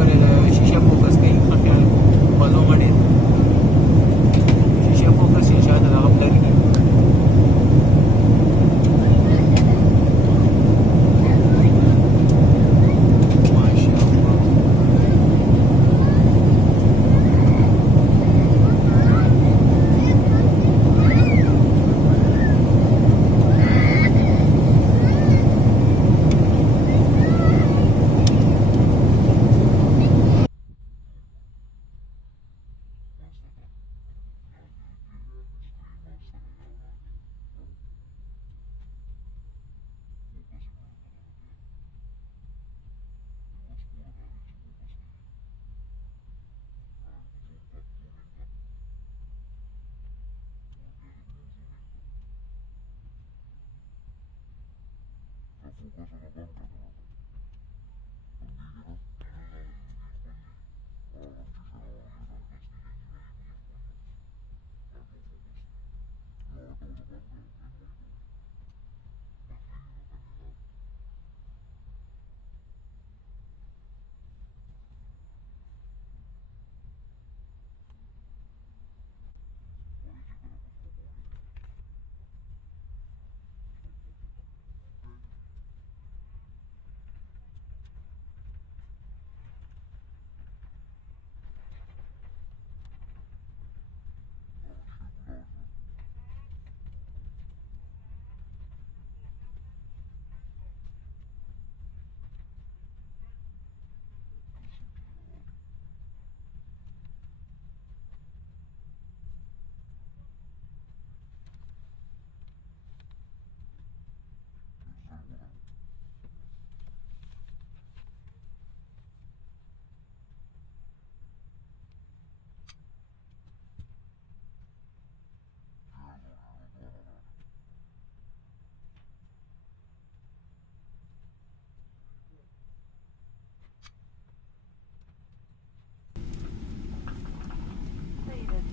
शीशे फोकस नहीं क्या बालों मडे शीशे फोकस शीशा था आप डर गए Focus on the bunker.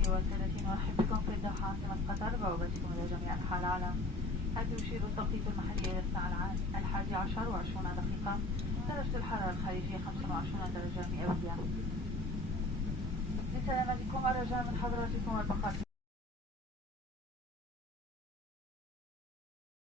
والثلاثين واحد بكم في الدوحة عاصمة قطر بوابتكم إلى جميع أنحاء العالم. حيث يشير التوقيت المحلي إلى الساعة 11:20 درجة الحرارة الخارجية 25 درجة مئوية. لسلامتكم الرجاء من حضراتكم البقاء